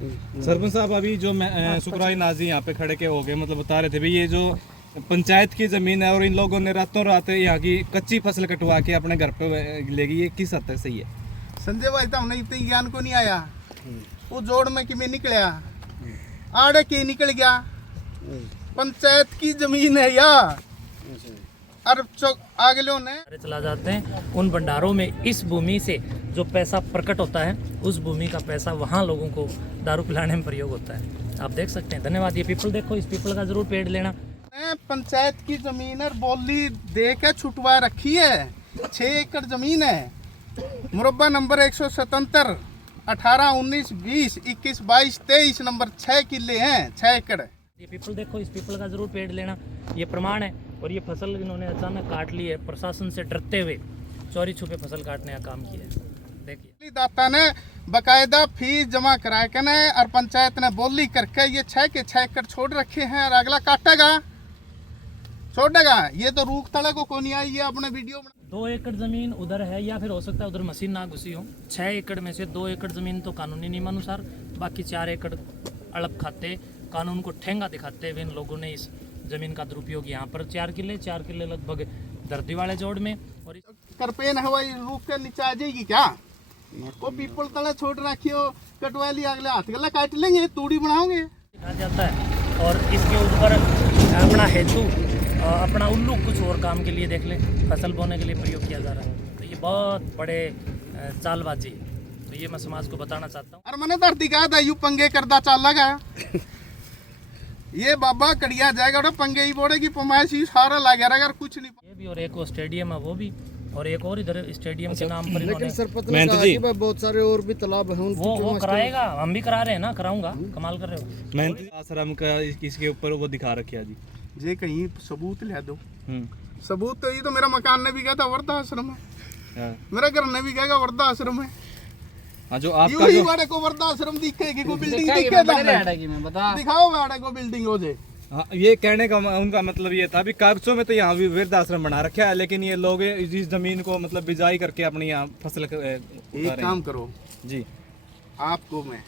सरपंच साहब, अभी जो सुकराई नाजी यहाँ पे खड़े के हो गए, मतलब बता रहे थे भाई ये जो पंचायत की जमीन है और इन लोगों ने रातों रात यहाँ की कच्ची फसल कटवा के अपने घर पे ले गई, ये किस हद तक सही है? संजय भाई तो हमने इतने ज्ञान को नहीं आया। वो जोड़ में कि मैं निकलिया आड़े के निकल गया। पंचायत की जमीन है या अरब चौक आगे लो ने चला जाते हैं उन भंडारों में। इस भूमि से जो पैसा प्रकट होता है उस भूमि का पैसा वहाँ लोगों को दारू पिलाने में प्रयोग होता है। आप देख सकते हैं। धन्यवाद। ये पीपल देखो, इस पीपल का जरूर पेड़ लेना। पंचायत की जमीन और बोली दे के छुटवा रखी है। 6 एकड़ जमीन है। मुरब्बा नंबर 177 18 19 20 21 22 23 नंबर 6 किले हैं, 6 एकड़। ये पीपल देखो, इस पीपल का जरूर पेड़ लेना। ये प्रमाण है। और ये फसल इन्होंने अचानक काट ली है। प्रशासन से डरते हुए चोरी छुपे फसल काटने का काम किया है। देखिए, दाता ने बकायदा फीस जमा करा के ने और पंचायत ने बोली करके ये 6 के 6 एकड़ छोड़ रखे हैं और अगला काटेगा छोड़ेगा। ये तो रूख तले को नहीं आई। ये अपने वीडियो 2 एकड़ जमीन उधर है या फिर हो सकता है उधर मशीन ना घुसी हो। 6 एकड़ में से 2 एकड़ जमीन तो कानूनी नियमानुसार, बाकी 4 एकड़ अड़प खाते कानून को ठेंगा दिखाते हुए इन लोगों ने इस जमीन का दुरुपयोग यहाँ पर 4 किले लगभग धरती वाले जोड़ में। और करपेन हवाई रूख के नीचे आ जाएगी क्या? वो पीपल तले छोड़ रखियो, कटवा लिया, अगले हाथ गला काट लेंगे, तूड़ी बनाओगे। कहा जाता है और इसके ऊपर अपना हेतु अपना उल्लू कुछ और काम के लिए देख ले, फसल बोने के लिए प्रयोग किया जा रहा है। तो ये बहुत बड़े चालबाजी है। तो ये मैं समाज को बताना चाहता हूँ। और मैंने धरती कहा था यू पंगे करदा चाल लगा। ये बाबा कड़िया जाएगा पंगे ही बोड़ेगी पमाइश ही सारा लगा अगर कुछ नहीं। ये भी और एक वो स्टेडियम है वो भी, और एक और इधर स्टेडियम के नाम पर लेकिन सरपंच ने कहा कि बहुत सारे और भी तालाब हैं, वो कराएगा। हम भी करा रहे हैं ना, कराऊंगा। कमाल कर रहे हो। मेहनती आश्रम का इसके ऊपर वो दिखा रखा जी। ये कहीं सबूत ले दो। सबूत तो ये तो मेरा मकान ने भी कहा था वृद्धाश्रम है, मेरा घर ने भी कहेगा वृद्धाश्रम है। हाँ, जो आपका जो वाड़े को वृद्धाश्रम दिखेगी, को बिल्डिंग दिखेगा, दिखाओ वाड़े को बिल्डिंग हो जाए। हाँ, ये कहने का उनका मतलब ये था भी कागजों में तो यहाँ भी वृद्धाश्रम बना रखा है, लेकिन ये लोग इस जमीन को मतलब बिजाई करके अपनी यहाँ फसल एक काम करो जी, आपको मैं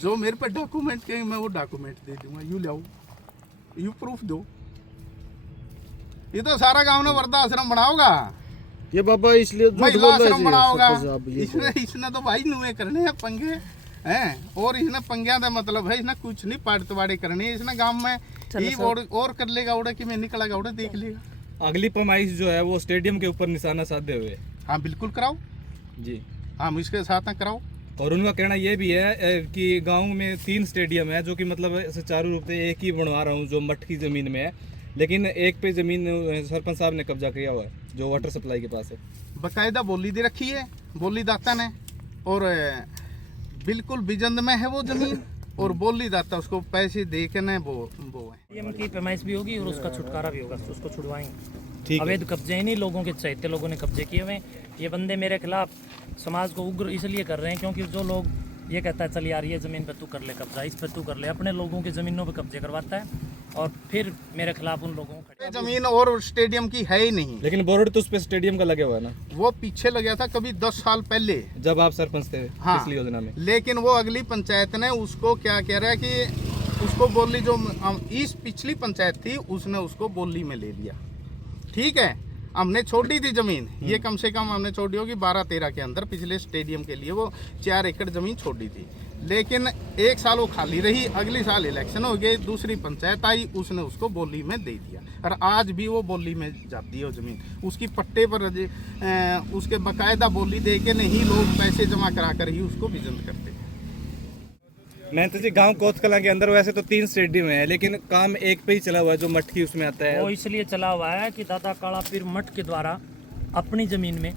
जो मेरे पे डॉक्यूमेंट कहेंगे मैं वो डॉक्यूमेंट दे दूंगा। यू लाओ, यू प्रूफ दो। ये तो सारा गांव ने वृद्धाश्रम बनाओगा, ये बाबा इसलिए महिला आश्रम बनाओगा। इसने तो भाई नुए करने हैं पंगे हैं, और इसने पंगिया का मतलब है इसने कुछ नहीं पाड़तवाड़े करने। इसने गांव में ही और कर लेगा उड़े कि मैं निकलेगा उड़े देख लेगा। अगली पैमाइश जो है वो स्टेडियम के ऊपर निशाना साधे हुए। हाँ बिल्कुल कराओ जी, हम इसके साथ कराओ। और उनका कहना ये भी है कि गांव में 3 स्टेडियम है, जो कि मतलब सुचारू रूप से एक ही बनवा रहा हूँ जो मठ की ज़मीन में है, लेकिन एक पे ज़मीन सरपंच साहब ने कब्जा किया हुआ है जो वाटर सप्लाई के पास है। बकायदा बोली दे रखी है बोली दाता ने, और बिल्कुल बिजंद में है वो ज़मीन, और बोली दाता उसको पैसे दे के न वो है। ये की पैमाइश भी होगी और उसका छुटकारा भी होगा, तो उसको छुड़वाएंगे। अवैध कब्जे ही नहीं, लोगों के चहेते लोगों ने कब्जे किए हुए। ये बंदे मेरे खिलाफ समाज को उग्र इसलिए कर रहे हैं क्योंकि जो लोग ये कहता है चल यार ये ज़मीन पे तू कर ले कब्जा, इस पे तू कर ले, अपने लोगों की ज़मीनों पे कब्जे करवाता है और फिर मेरे खिलाफ उन लोगों को। ज़मीन और स्टेडियम की है ही नहीं, लेकिन बोर्ड तो उस पे स्टेडियम का लगे हुआ है ना। वो पीछे लगा था कभी 10 साल पहले जब आप सरपंच थे। हाँ, पिछली योजना में। लेकिन वो अगली पंचायत ने उसको क्या कह रहा है कि उसको बोली जो इस पिछली पंचायत थी उसने उसको बोली में ले लिया। ठीक है, हमने छोड़ी थी जमीन, ये कम से कम हमने छोड़ी होगी 12-13 के अंदर। पिछले स्टेडियम के लिए वो 4 एकड़ जमीन छोड़ी थी, लेकिन 1 साल वो खाली रही। अगले साल इलेक्शन हो गए, दूसरी पंचायत आई, उसने उसको बोली में दे दिया और आज भी वो बोली में जाती है वो जमीन। उसकी पट्टे पर उसके बकायदा बोली दे के नहीं लोग पैसे जमा करा कर ही उसको विजन करते हैं। मेहनत जी, गांव कोतकला के अंदर वैसे तो 3 स्टेडियम है, लेकिन काम एक पे ही चला हुआ है जो मठ की उसमें आता है। वो इसलिए चला हुआ है कि दादा काला पीर मठ के द्वारा अपनी ज़मीन में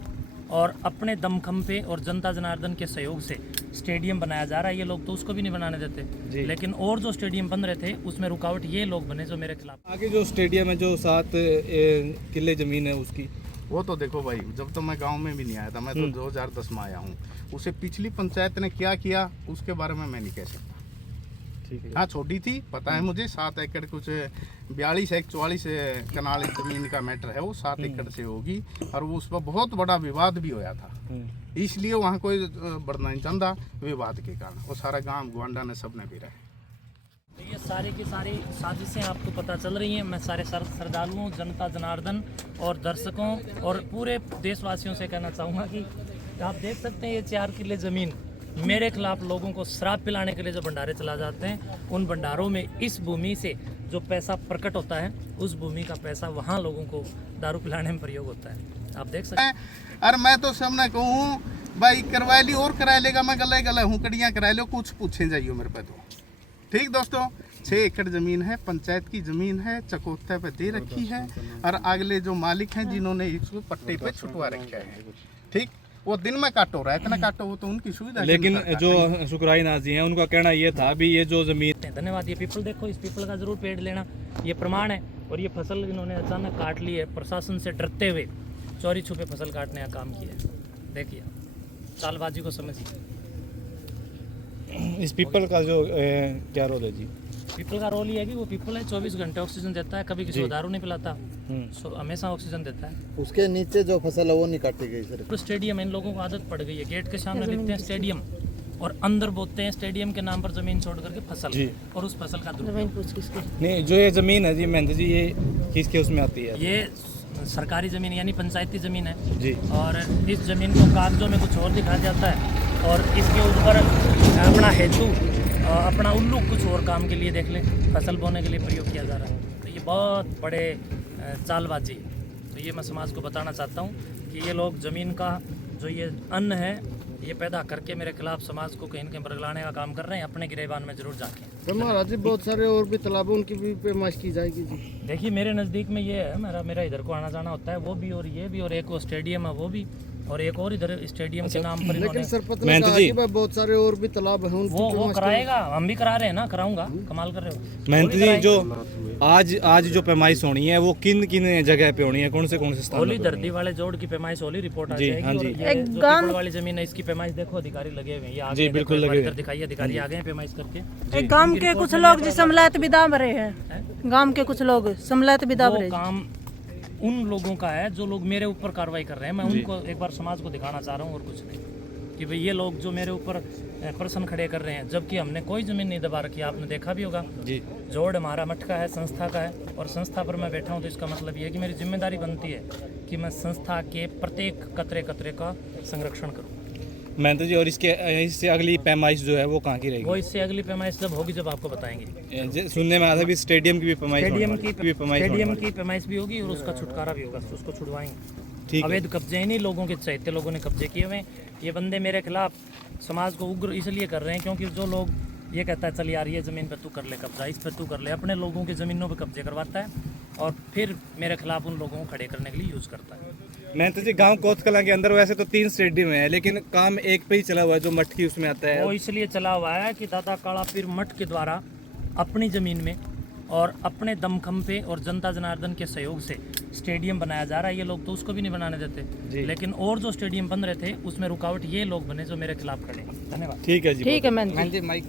और अपने दमखम पे और जनता जनार्दन के सहयोग से स्टेडियम बनाया जा रहा है। ये लोग तो उसको भी नहीं बनाने देते, लेकिन और जो स्टेडियम बन रहे थे उसमें रुकावट ये लोग बने जो मेरे खिलाफ। आगे जो स्टेडियम है जो 7 किले जमीन है उसकी, वो तो देखो भाई, जब तो मैं गांव में भी नहीं आया था, मैं तो 2010 में आया हूँ। उसे पिछली पंचायत ने क्या किया उसके बारे में मैं नहीं कह सकता। ठीक है। हाँ छोटी थी, पता है मुझे 7 एकड़ कुछ 42 एक 44 कनाल जमीन का मैटर है, वो 7 एकड़ से होगी। और वो उस पर बहुत बड़ा विवाद भी होया था, इसलिए वहाँ कोई बढ़ना नहीं चाहता विवाद के कारण। वो सारा गांव ग्वांडा ने सबने भी रहा। तो ये सारी की सारी साजिशें आपको पता चल रही हैं। मैं सारे श्रद्धालुओं, जनता जनार्दन और दर्शकों और पूरे देशवासियों से कहना चाहूँगा कि आप देख सकते हैं ये 4 किले ज़मीन मेरे खिलाफ लोगों को शराब पिलाने के लिए जो भंडारे चला जाते हैं, उन भंडारों में इस भूमि से जो पैसा प्रकट होता है, उस भूमि का पैसा वहाँ लोगों को दारू पिलाने में प्रयोग होता है। आप देख सकते हैं। और मैं तो सामने कहूँ भाई करवा ली और करा लेगा, मैं गले गले हूँ, कड़ियाँ करा लो, कुछ पूछे जाइयो मेरे पे तो। ठीक दोस्तों, 6 एकड़ ज़मीन है, पंचायत की ज़मीन है, चकोत्ते पे दे रखी है। और अगले जो मालिक हैं जिन्होंने इसको पट्टे पे छुटवा रखा है, ठीक, वो दिन में काटो रहा है, इतना काटो, वो तो उनकी सुविधा। लेकिन जो शुक्राई नाजी हैं उनका कहना ये था भी ये जो ज़मीन। धन्यवाद। ये पीपल देखो, इस पीपल का ज़रूर पेड़ लेना, ये प्रमाण है। और ये फसल इन्होंने अचानक काट ली है, प्रशासन से डरते हुए चोरी छुपे फसल काटने का काम किया है। देखिए, चालबाजी को समझिए। इस पीपल का जो क्या रोल है जी? पीपल का रोल ये है कि वो पीपल है 24 घंटे ऑक्सीजन देता है, कभी किसी को दारू नहीं पिलाता, हमेशा ऑक्सीजन देता है। उसके नीचे जो फसल है वो नहीं काटी गई सर। तो स्टेडियम है, इन लोगों को आदत पड़ गई है, गेट के सामने लिखते हैं स्टेडियम और अंदर बोलते हैं स्टेडियम के नाम पर जमीन छोड़ करके फसल, और उस फसल का दुरुपयोग। नहीं, जो ये ज़मीन है जी महंत जी, ये किसके उसमें आती है? ये सरकारी ज़मीन यानी पंचायती ज़मीन है जी। और इस ज़मीन को कागजों में कुछ और दिखाया जाता है और इसके ऊपर अपना हेतु, अपना उल्लू कुछ और काम के लिए, देख ले, फसल बोने के लिए प्रयोग किया जा रहा है। तो ये बहुत बड़े चालबाजी। तो ये मैं समाज को बताना चाहता हूँ कि ये लोग ज़मीन का जो ये अन्न है ये पैदा करके मेरे खिलाफ समाज को कहीं न कहीं बरगलाने का काम कर रहे हैं, अपने गिरेबान में जरूर जाके। तो महाराज जी बहुत सारे और भी तालाब हैं, उनकी भी पैमाइश की जाएगी जी। देखिए, मेरे नज़दीक में ये है, मेरा इधर को आना जाना होता है, वो भी और ये भी, और एक वो स्टेडियम है वो भी, और एक और इधर स्टेडियम के नाम पर लेकिन इन्होंने सरपंच ने कहा कि भाई बहुत सारे और भी तालाब हैं, उनकी वो पैमाइश कराएगा, हम भी करा रहे हैं ना, कराऊंगा। कमाल कर रहे हो महंत जी। जो आज जो पैमाइश होनी है वो किन किन जगह पे होनी है, कौन से स्थान? होली दर्दी वाले जोड़ की पैमाइश, होली रिपोर्ट आ जाएगी। हाँ जी। और ये जो पीपल वाली जमीन है इसकी पैमाइश देखो, अधिकारी लगे हुए हैं, ये आगे बिल्कुल देखो, लगे हुए इधर दिखाइए, अधिकारी आ गए हैं पैमाइश करके। गांव के कुछ लोग जी समलात विदा में रहे हैं, गांव के कुछ लोग समलात विदा में वो रहे। काम उन लोगों का है जो लोग मेरे ऊपर कार्रवाई कर रहे हैं। मैं उनको एक बार समाज को दिखाना चाह रहा हूँ और कुछ नहीं, कि भाई ये लोग जो मेरे ऊपर प्रश्न खड़े कर रहे हैं, जबकि हमने कोई ज़मीन नहीं दबा रखी। आपने देखा भी होगा जी, जोड़ हमारा मठ का है, संस्था का है, और संस्था पर मैं बैठा हूँ, तो इसका मतलब ये है कि मेरी जिम्मेदारी बनती है कि मैं संस्था के प्रत्येक कतरे कतरे का संरक्षण करूँ। महंत जी, और इससे अगली पैमाइश जो है वो कहाँ की वो रहेगी? इससे अगली पैमाइश जब होगी, जब आपको बताएंगे। सुनने में आया था भी स्टेडियम की भी पैमाइश स्टेडियम होने की पैमाइश भी होगी और उसका छुटकारा भी होगा, तो उसको छुड़वाएंगे। ठीक है। अवैध कब्जे नहीं, लोगों के चहेते लोगों ने कब्जे किए हुए हैं। ये बंदे मेरे खिलाफ समाज को उग्र इसलिए कर रहे हैं क्योंकि जो लोग ये कहता है चल यार ये ज़मीन पे तू कर ले कब्जा, इस पे तू कर ले, अपने लोगों की ज़मीनों पे कब्जे करवाता है और फिर मेरे खिलाफ उन लोगों को खड़े करने के लिए यूज़ करता है। महंत जी, गांव कोतकला के अंदर वैसे तो 3 स्टेडियम है, लेकिन काम एक पे ही चला हुआ है जो मठ की उसमें आता है। वो इसलिए चला हुआ है कि दादा काला पीर मठ के द्वारा अपनी ज़मीन में और अपने दमखम पे और जनता जनार्दन के सहयोग से स्टेडियम बनाया जा रहा है। ये लोग तो उसको भी नहीं बनाने देते, लेकिन और जो स्टेडियम बन रहे थे उसमें रुकावट ये लोग बने जो मेरे खिलाफ खड़े। धन्यवाद। ठीक है जी, ठीक है, मैं माइक